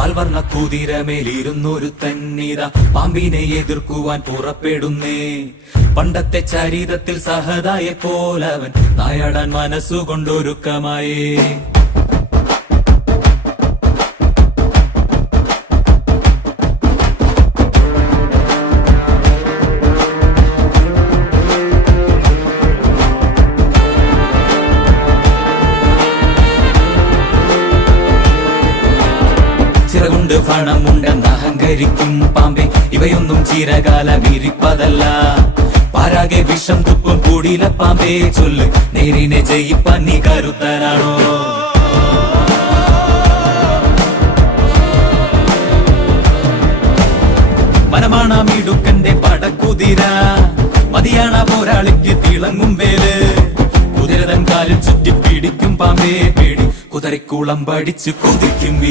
പാൽവർണ്ണ കുതിരമേലിരുന്നൊരു തന്നിത പാമ്പിനെ എതിർക്കുവാൻ പുറപ്പെടുന്നേ. പണ്ടത്തെ ചരിതത്തിൽ സഹതായെ പോലവൻ നായാടാൻ മനസ്സുകൊണ്ടൊരുക്കമായേ. ചിറകുണ്ട് പണമുണ്ടെന്ന് അഹങ്കരിക്കും പാമ്പേ, ഇവയൊന്നും ചിരകാലം ഇരിപ്പതല്ല. പാരാകെ വിഷം തുപ്പും കൂടിയില പാമ്പേ, ചൊല്ല് നേരിനെ ജയിപ്പാൻ നീ കരുത്തനാണോ? മനമാണ മിടുക്കന്റെ പടക്കുതിര, മതിയാണ പോരാളിക്ക് തിളങ്ങും വേല്. കുതിരതൻ കാലിൽ ചുറ്റി പിടിക്കും പാമ്പേ പേടി, കുതിരക്കുളം പഠിച്ചു കൊതിക്കും വീര.